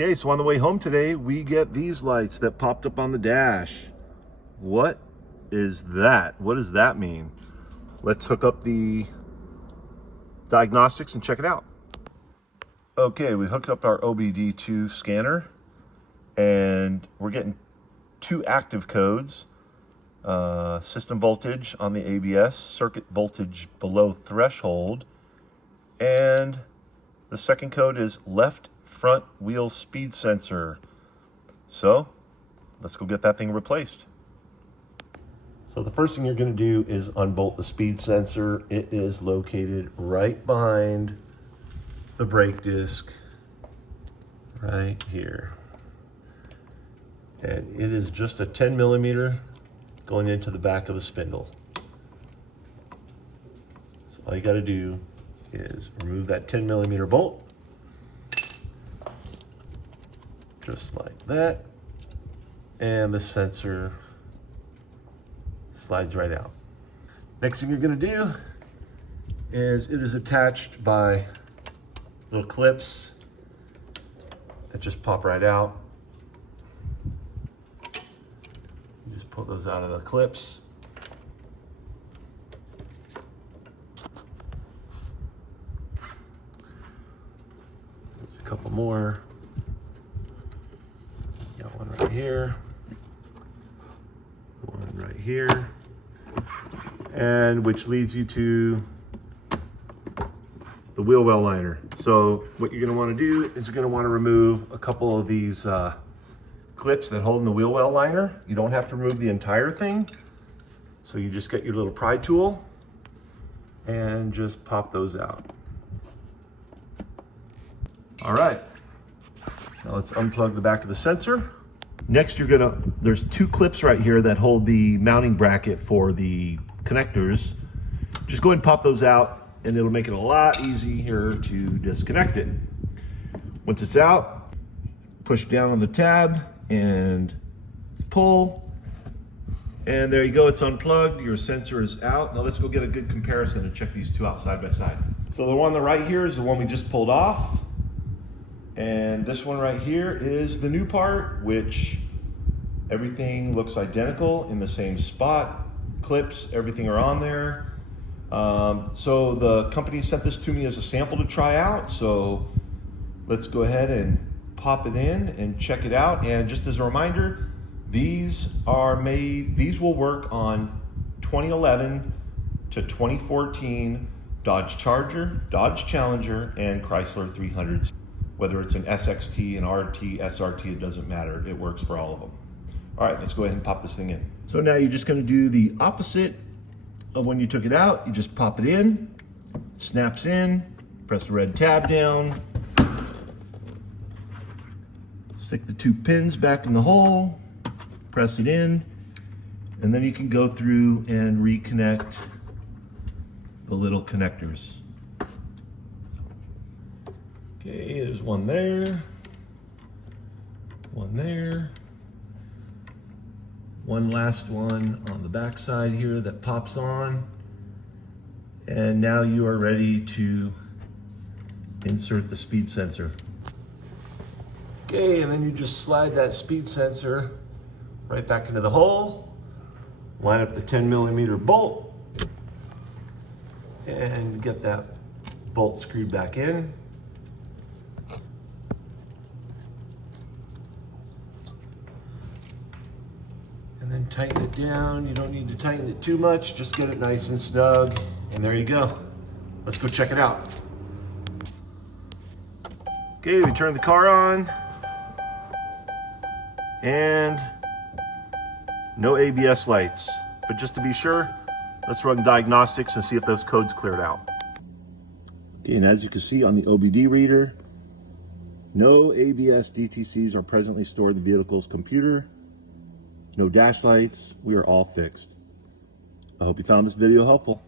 Okay, so on the way home today, we get these lights that popped up on the dash. What is that? What does that mean? Let's hook up the diagnostics and check it out. Okay, we hooked up our OBD2 scanner and we're getting two active codes. System voltage on the ABS, circuit voltage below threshold, and the second code is left front wheel speed sensor. So let's go get that thing replaced. So the first thing you're going to do is unbolt the speed sensor. It is located right behind the brake disc, right here. And it is just a 10 millimeter going into the back of the spindle. So all you got to do is remove that 10 millimeter bolt, just like that, and the sensor slides right out. Next thing you're going to do is it is attached by little clips that just pop right out. You just pull those out of the clips. There's a couple more. Got one right here. One right here. And which leads you to the wheel well liner. So what you're going to want to do is you're going to want to remove a couple of these clips that hold in the wheel well liner. You don't have to remove the entire thing. So you just get your little pry tool and just pop those out. All right, now let's unplug the back of the sensor. Next, there's two clips right here that hold the mounting bracket for the connectors. Just go ahead and pop those out and it'll make it a lot easier to disconnect it. Once it's out, push down on the tab and pull, and there you go, it's unplugged, your sensor is out. Now let's go get a good comparison and check these two out side by side. So the one on the right here is the one we just pulled off, and this one right here is the new part, which everything looks identical in the same spot. Clips, everything are on there. So the company sent this to me as a sample to try out, so let's go ahead and pop it in and check it out. And just as a reminder, these will work on 2011 to 2014 Dodge Charger, Dodge Challenger, and Chrysler 300s. Whether it's an SXT, an RT, SRT, it doesn't matter. It works for all of them. All right, let's go ahead and pop this thing in. So now you're just gonna do the opposite of when you took it out. You just pop it in, it snaps in, press the red tab down, stick the two pins back in the hole, press it in, and then you can go through and reconnect the little connectors. Okay, there's one there, one last one on the back side here that pops on, and now you are ready to insert the speed sensor. Okay, and then you just slide that speed sensor right back into the hole, line up the 10 millimeter bolt, and get that bolt screwed back in. And then tighten it down. You don't need to tighten it too much, just get it nice and snug, and there you go. Let's go check it out. Okay, we turn the car on. And no ABS lights, but just to be sure, let's run diagnostics and see if those codes cleared out. Okay, and as you can see on the OBD reader, no ABS DTCs are presently stored in the vehicle's computer. No dash lights, we are all fixed. I hope you found this video helpful.